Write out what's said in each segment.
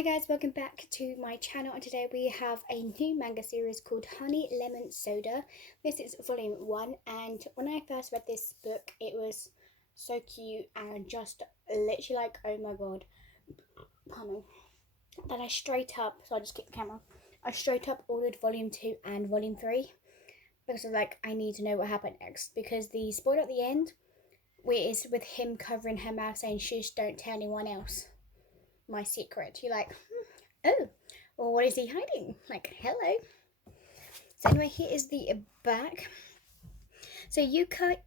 Hi guys, welcome back to my channel, and today we have a new manga series called Honey Lemon Soda. This is volume 1, and when I first read this book it was so cute and just literally like, oh my god, pardon me, that I straight up, so I just kicked the camera, I straight up ordered volume 2 and volume 3 because of like, I need to know what happened next, because the spoiler at the end is with him covering her mouth saying, shush, don't tell anyone else my secret. You're like, oh, well, what is he hiding? Like, hello. So anyway, here is the back. So Yuka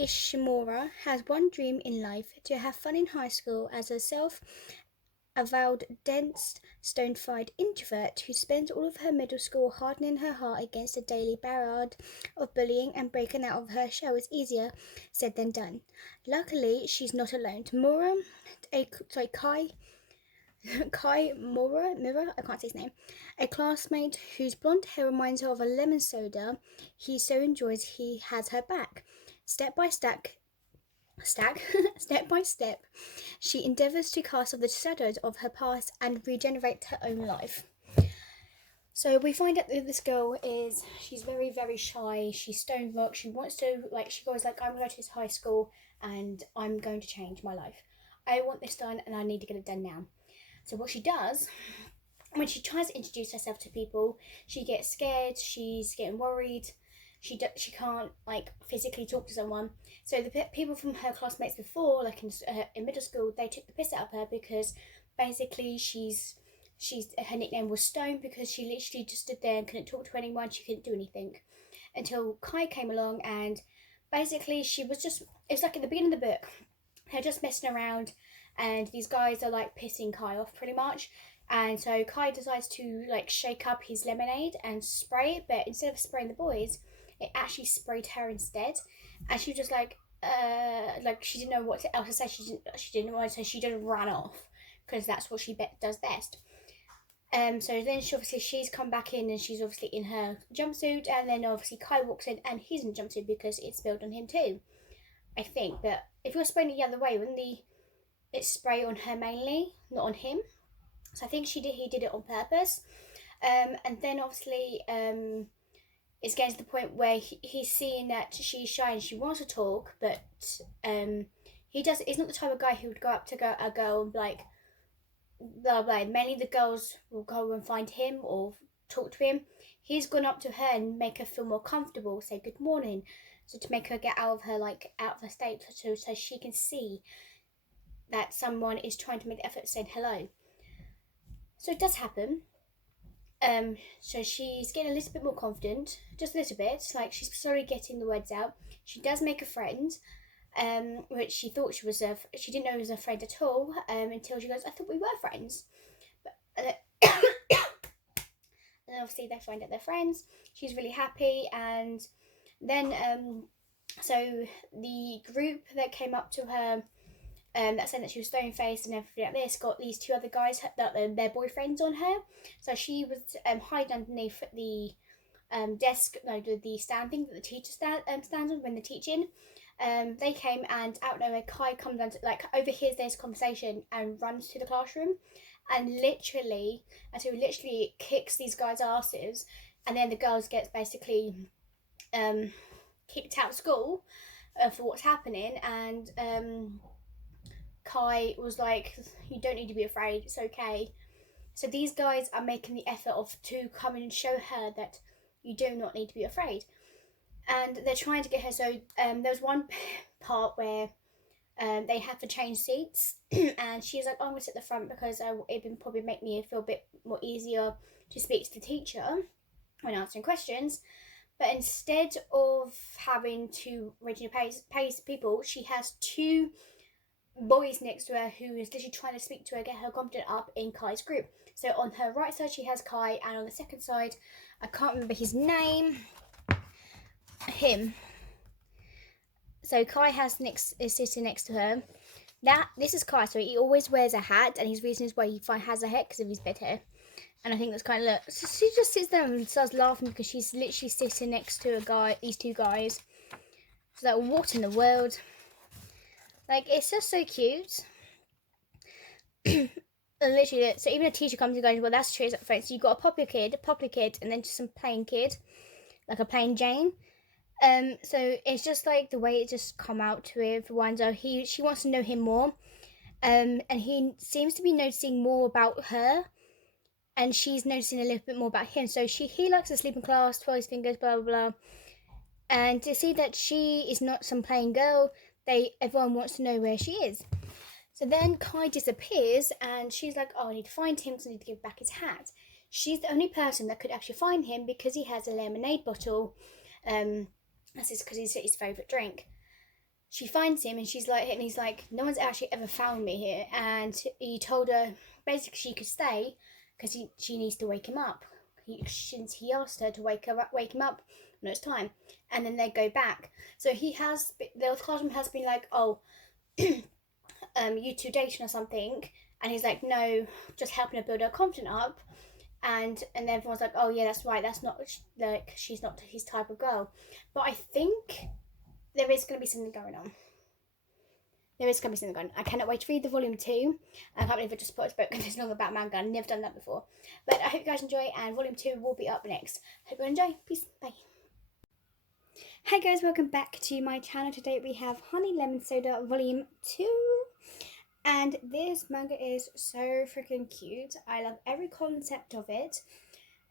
Ishimura has one dream in life: to have fun in high school as a self-avowed, dense, stone-faced introvert who spends all of her middle school hardening her heart against the daily barrage of bullying, and breaking out of her shell is easier said than done. Luckily, she's not alone. Kai Mura, I can't say his name, a classmate whose blonde hair reminds her of a lemon soda he so enjoys, he has her back. Step by step, she endeavours to cast off the shadows of her past and regenerate her own life. So we find out that this girl she's very, very shy, she's stone rock, she wants to, she goes like, I'm going to this high school and I'm going to change my life. I want this done and I need to get it done now. So what she does, when she tries to introduce herself to people, she gets scared, she's getting worried, she can't physically talk to someone. So the people from her classmates before, in middle school, they took the piss out of her because basically her nickname was Stone, because she literally just stood there and couldn't talk to anyone, she couldn't do anything. Until Kai came along, and basically it was like at the beginning of the book, they're just messing around, and these guys are pissing Kai off pretty much. And so Kai decides to shake up his lemonade and spray it, but instead of spraying the boys, it actually sprayed her instead. And she was just she didn't know what else to say. She didn't want to, so she just ran off because that's what she does best. So then she's come back in, and she's obviously in her jumpsuit, and then obviously Kai walks in and he's in a jumpsuit because it's spilled on him too, I think. But if you're spraying it the other way, wouldn't it spray on her mainly, not on him? So I think he did it on purpose. And then obviously it's getting to the point where he's seeing that she's shy and she wants to talk, but he's not the type of guy who would go up to a girl and be like, blah blah. Mainly the girls will go and find him or talk to him. He's gone up to her and make her feel more comfortable, say good morning, so to make her get out of her state, so she can see that someone is trying to make the effort saying hello. So it does happen. So she's getting a little bit more confident, just a little bit, she's slowly getting the words out. She does make a friend, which she thought she didn't know it was a friend at all, until she goes, I thought we were friends. But, and obviously they find out they're friends. She's really happy, and then so the group that came up to her, that said that she was stone faced and everything like this, got these two other guys that their boyfriends on her. So she was hiding underneath the desk, the stand thing that the teacher stands on when they're teaching. They came, and out of nowhere Kai comes down overhears this conversation and runs to the classroom, and literally kicks these guys' asses, and then the girls get basically kicked out of school for what's happening. And Kai was like, you don't need to be afraid, it's okay. So these guys are making the effort to come and show her that you do not need to be afraid. And they're trying to get her, so there was one part where they had to change seats, and she's like, I'm going to sit at the front because it would probably make me feel a bit more easier to speak to the teacher when answering questions. But instead of having to originally pace people, she has two boys next to her who is literally trying to speak to her, get her confidence up in Kai's group. So on her right side she has Kai, and on the second side, I can't remember his name, him. So Kai is sitting next to her. This is Kai, so he always wears a hat, and his reason is why he has a hat because of his bed hair. And I think that's kind of so she just sits there and starts laughing because she's literally sitting next to these two guys. So what in the world? It's just so cute. literally, so even a teacher comes and goes, well, that's true, for instance, you've got a popular kid, and then just some plain kid, like a plain Jane. So it's just like the way it just come out to everyone. So she wants to know him more, and he seems to be noticing more about her, and she's noticing a little bit more about him. So he likes to sleep in class, twirl his fingers, blah blah blah. And to see that she is not some plain girl, everyone wants to know where she is. So then Kai disappears, and she's like, "Oh, I need to find him because I need to give back his hat." She's the only person that could actually find him because he has a lemonade bottle. That's because he's his favourite drink. She finds him, and he's like, "No one's actually ever found me here." And he told her basically she could stay because she needs to wake him up. Since he asked her to wake him up when it's time, and then they go back. So the classroom has been like, "Oh, you two dating or something," and he's like, "No, just helping her build her confidence up." And everyone's like, "Oh yeah, that's right, that's not like, she's not his type of girl." But I think there is going to be something going on. I cannot wait to read the volume 2. I can't believe I just put a book this long about manga. I've never done that before. But I hope you guys enjoy, and volume 2 will be up next. Hope you enjoy. Peace. Bye. Hey guys, welcome back to my channel. Today we have Honey Lemon Soda volume 2. And this manga is so freaking cute. I love every concept of it.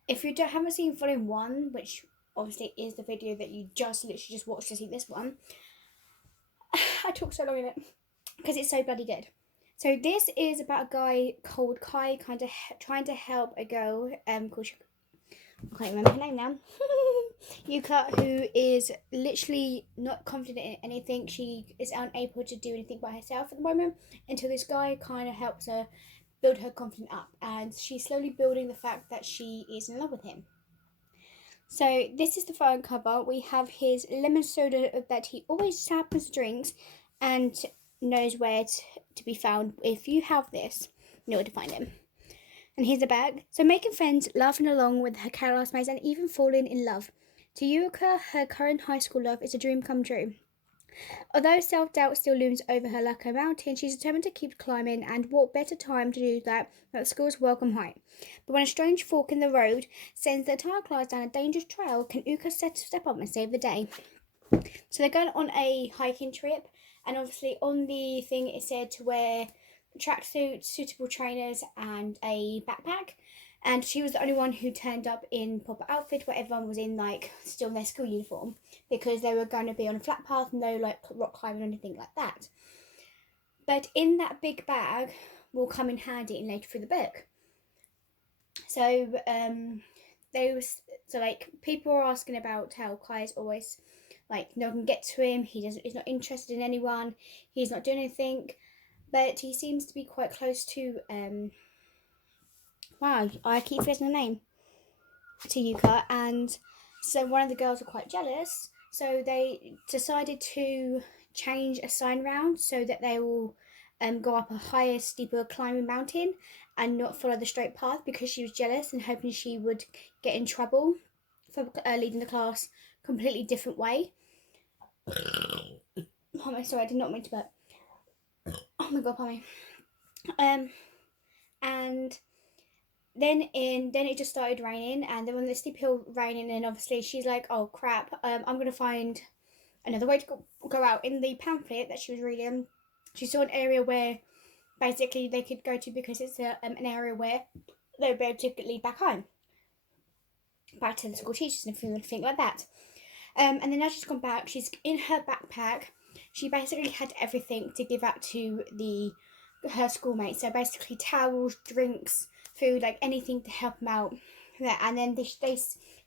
If you haven't seen volume 1, which obviously is the video that you literally just watched to see this one, I talk so long in it because it's so bloody good. So this is about a guy called Kai kind of trying to help a girl called, I can't remember her name now, Yuka, who is literally not confident in anything. She is unable to do anything by herself at the moment until this guy kind of helps her build her confidence up, and she's slowly building the fact that she is in love with him. So this is the front cover. We have his lemon soda that he always happens drinks and knows where to be found. If you have this, you know where to find him. And here's the bag. So making friends, laughing along with her classmates, and even falling in love. To Yuka, her current high school love is a dream come true. Although self-doubt still looms over her like a mountain, she's determined to keep climbing, and what better time to do that at school's welcome height. But when a strange fork in the road sends the entire class down a dangerous trail, can Uka step up and save the day? So they're going on a hiking trip, and obviously on the thing it said to wear tracksuits, suitable trainers, and a backpack. And she was the only one who turned up in proper outfit, where everyone was in like still in their school uniform, because they were going to be on a flat path, no like rock climbing or anything like that. But in that big bag will come in handy in later through the book. So like people are asking about how Kai is always like no one can get to him. He's not interested in anyone. He's not doing anything, but he seems to be quite close to wow, I keep forgetting the name, to Yuka. And so one of the girls are quite jealous, so they decided to change a sign round so that they will go up a higher, steeper climbing mountain and not follow the straight path, because she was jealous and hoping she would get in trouble for leading the class completely different way. Oh my, sorry, I did not mean to burp. Oh my god, pardon me. And then it just started raining, and they were on the steep hill raining, and obviously she's like, "Oh crap, I'm gonna find another way to go out." In the pamphlet that she was reading, she saw an area where basically they could go to, because it's an area where they would be able to lead back home, back to the school teachers and everything like that. And then as she's gone back, she's in her backpack. She basically had everything to give out to her schoolmates. So basically towels, drinks, food, like anything to help them out. And then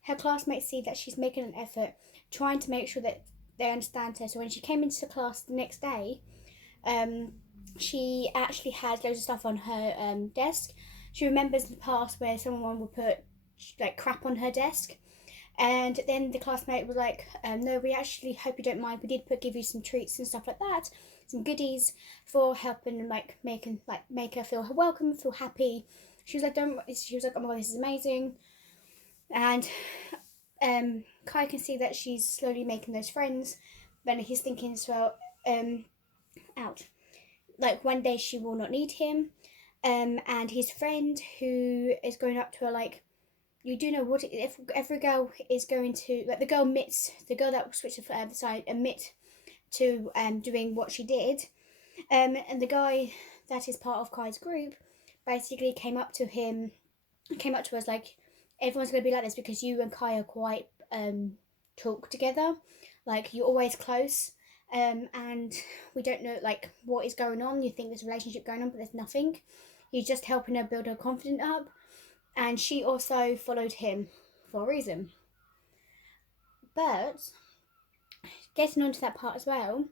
her classmates see that she's making an effort, trying to make sure that they understand her. So when she came into the class the next day, she actually had loads of stuff on her desk. She remembers the past where someone would put like crap on her desk. And then the classmate was like, "No, we actually hope you don't mind. We did give you some treats and stuff like that, some goodies for helping and like make her feel welcome, feel happy." She was like, "Oh my god, this is amazing." And Kai can see that she's slowly making those friends. Then he's thinking as well, ouch, like one day she will not need him. And his friend who is going up to her like, you do know what if every girl is going to like, the girl admits, the girl that switched the side admit to doing what she did, and the guy that is part of Kai's group basically came up to us like, everyone's going to be like this because you and Kai are quite talk together, like you're always close, and we don't know like what is going on. You think there's a relationship going on, but there's nothing. He's just helping her build her confidence up, and she also followed him for a reason. But getting onto that part as well,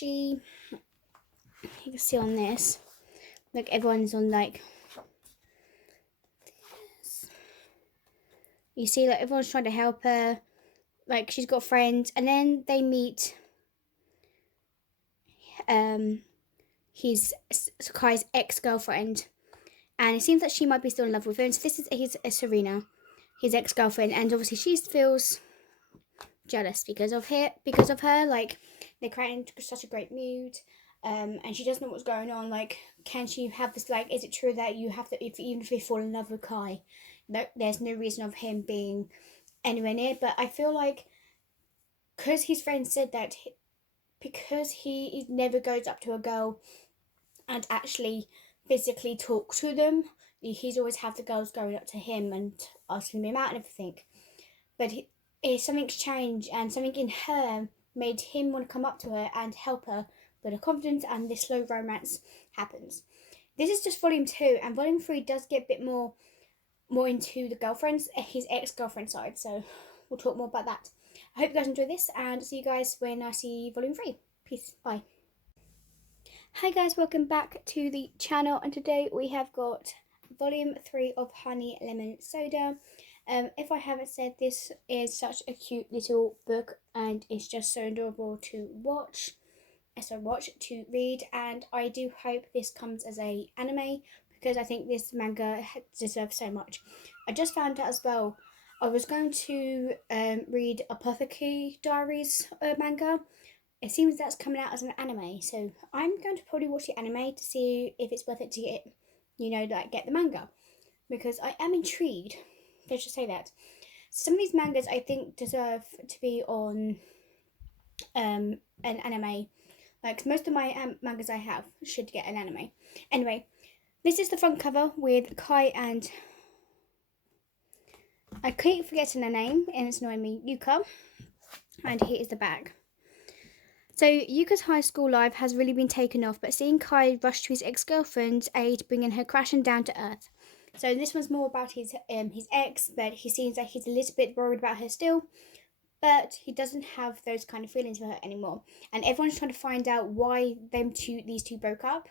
you can see on this, like everyone's on like, you see like everyone's trying to help her, like she's got friends, and then they meet his Kai's ex-girlfriend, and it seems that she might be still in love with him. So this is Serena, his ex-girlfriend, and obviously she feels jealous because of her. Like they're creating such a great mood, and she doesn't know what's going on. Like, can she have this? Like, is it true that you have to, even if you fall in love with Kai, there's no reason of him being anywhere near? But I feel like because his friend said that, because he never goes up to a girl and actually physically talk to them, he's always had the girls going up to him and asking him out and everything. But something's changed, and something in her made him want to come up to her and help her build her confidence, and this slow romance happens. This is just volume 2, and volume 3 does get a bit more into the girlfriends, his ex-girlfriend side, so we'll talk more about that. I hope you guys enjoy this, and see you guys when I see volume 3. Peace, bye. Hi guys, welcome back to the channel, and today we have got volume 3 of Honey Lemon Soda. If I haven't said, this is such a cute little book, and it's just so adorable to to read, and I do hope this comes as a anime because I think this manga deserves so much. I just found out as well, I was going to read Apothecary Diaries manga. It seems that's coming out as an anime, so I'm going to probably watch the anime to see if it's worth it to get, get the manga, because I am intrigued. Let's just say that. Some of these mangas I think deserve to be on an anime. Like most of my mangas I have should get an anime. Anyway, this is the front cover with Kai and, I keep forgetting her name and it's annoying me, Yuka, and here is the back. So Yuka's high school life has really been taken off, but seeing Kai rush to his ex-girlfriend's aid, bringing her crashing down to earth. So this one's more about his ex, but he seems like he's a little bit worried about her still, but he doesn't have those kind of feelings for her anymore. And everyone's trying to find out why these two broke up.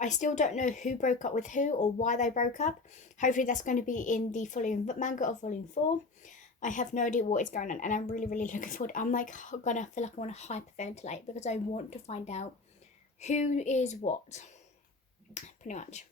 I still don't know who broke up with who or why they broke up. Hopefully that's going to be in the following manga of volume 4. I have no idea what is going on, and I'm really, really looking forward. I'm like gonna feel like I want to hyperventilate because I want to find out who is what, pretty much.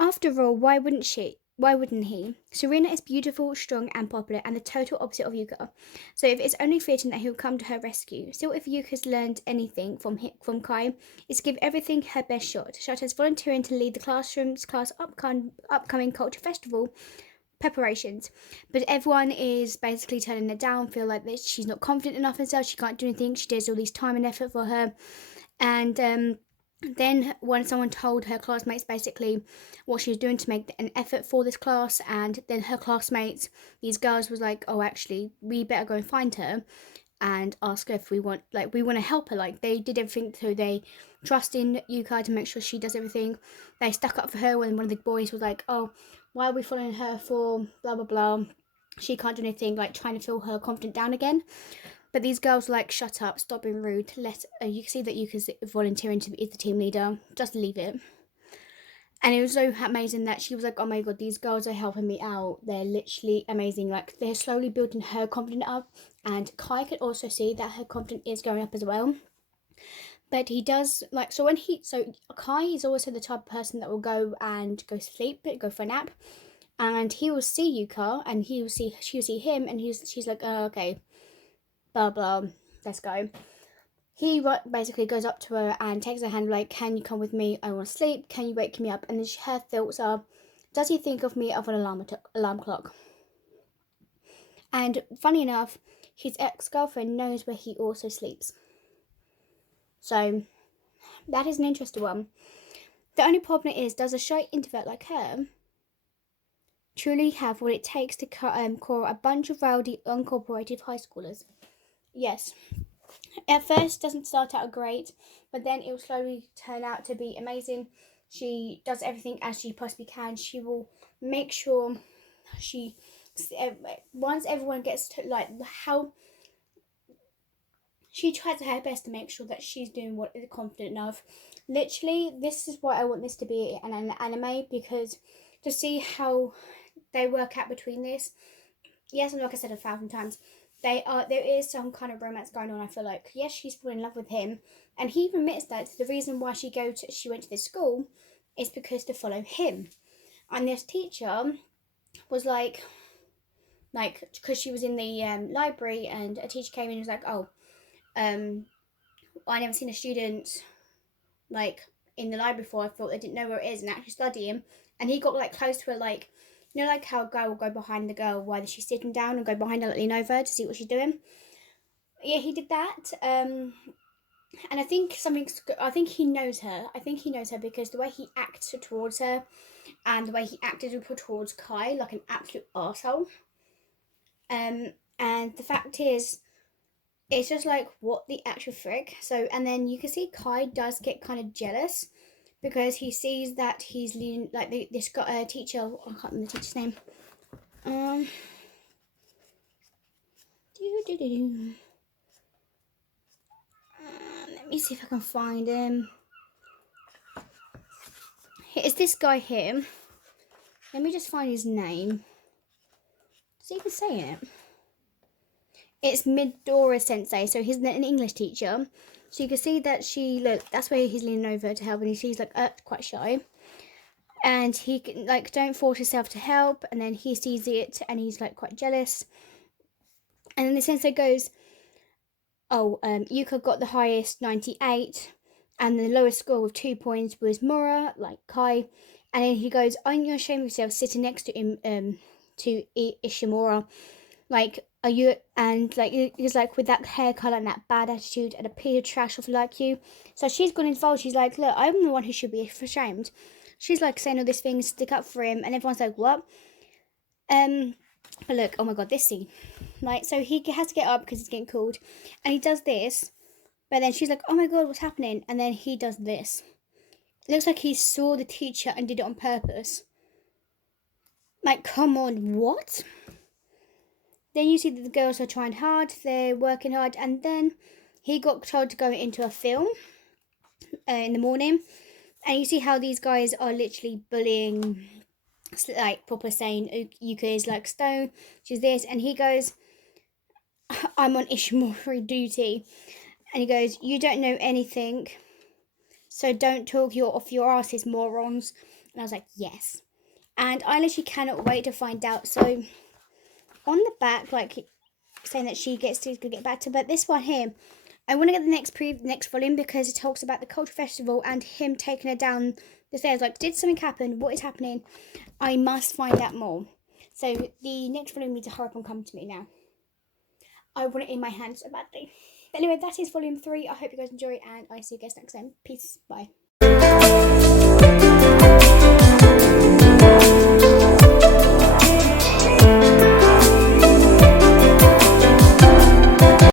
After all, why wouldn't she? Why wouldn't he? Serena is beautiful, strong, and popular, and the total opposite of Yuka. So if it's only fitting that he'll come to her rescue. Still, if Yuka's learned anything from Kai, it's to give everything her best shot, such as volunteering to lead the class upcoming culture festival preparations. But everyone is basically turning her down, feel like that she's not confident enough in herself, she can't do anything, she does all this time and effort for her. And then when someone told her classmates basically what she was doing to make an effort for this class, and then her classmates, these girls, was like, oh, actually we better go and find her and ask her if we want to help her. Like, they did everything, so they trust in Yuka to make sure she does everything. They stuck up for her when one of the boys was like, oh, why are we following her for blah blah blah, she can't do anything, like trying to feel her confidence down again. But these girls were like, shut up, stop being rude, you can see that Yuka's volunteering to be the team leader, just leave it. And it was so amazing that she was like, oh my god, these girls are helping me out, they're literally amazing, like they're slowly building her confidence up. And Kai could also see that her confidence is going up as well. But he does, like, so Kai is also the type of person that will go sleep, go for a nap, and he will see Yuka, and she'll see him, and she's like, oh, okay, blah blah, let's go. he basically goes up to her and takes her hand like, can you come with me? I want to sleep. Can you wake me up? And then her thoughts are, does he think of me of an alarm clock? And funny enough, his ex-girlfriend knows where he also sleeps. So that is an interesting one. The only problem is, does a shy introvert like her truly have what it takes to call a bunch of rowdy, uncooperative high schoolers? Yes. At first, doesn't start out great, but then it will slowly turn out to be amazing. She does everything as she possibly can. She will make sure she, once everyone gets to like how, she tries her best to make sure that she's doing what is confident enough. Literally, this is why I want this to be an anime, because to see how they work out between this. Yes, and like I said 1,000 times, there is some kind of romance going on. I feel like, yes, she's falling in love with him, and he even admits that the reason why she went to this school is because to follow him. And this teacher was like because she was in the library, and a teacher came in and was like, oh, I never seen a student like in the library before. I thought they didn't know where it is and actually studying. And he got like close to her, like, you know, like how a guy will go behind the girl while she's sitting down and go behind her, like lean over to see what she's doing. Yeah, he did that. And I think he knows her. I think he knows her because the way he acts towards her, and the way he acted towards Kai, like an absolute arsehole. And the fact is, it's just like, what the actual frick? So, and then you can see Kai does get kind of jealous because he sees that he's leading, like, this got a teacher, I can't remember the teacher's name. Let me see if I can find him. It's this guy here. Let me just find his name. Does he even say it? It's Midora Sensei, so he's an English teacher. So you can see that that's where he's leaning over to help, and she's like quite shy. And he like, don't force yourself to help, and then he sees it and he's like quite jealous. And then the sensei goes, oh, Yuka got the highest 98, and the lowest score with 2 points was Mora, like Kai. And then he goes, aren't you ashamed of yourself sitting next to him, to Ishimura? Like, are you, and like, he's like, with that hair colour and that bad attitude and a piece of trash off like you. So she's gone involved. She's like, look, I'm the one who should be ashamed. She's like saying all these things, stick up for him, and everyone's like, what? But look, oh my god, this scene. Like, so he has to get up because he's getting called, and he does this, but then she's like, oh my god, what's happening? And then he does this. It looks like he saw the teacher and did it on purpose. Like, come on, what? Then you see that the girls are trying hard, they're working hard, and then he got told to go into a film in the morning, and you see how these guys are literally bullying, like proper saying Yuka is like stone, she's this, and he goes, I'm on Ishimori duty, and he goes, you don't know anything, so don't talk off your asses, morons. And I was like, yes. And I literally cannot wait to find out. So on the back, like, saying that she gets to get back to, but this one here, I want to get the next volume because it talks about the culture festival and him taking her down the stairs. Like, did something happen? What is happening? I must find out more. So the next volume needs to hurry up and come to me now. I want it in my hands so badly. But anyway, that is volume 3. I hope you guys enjoy, and I see you guys next time. Peace. Bye.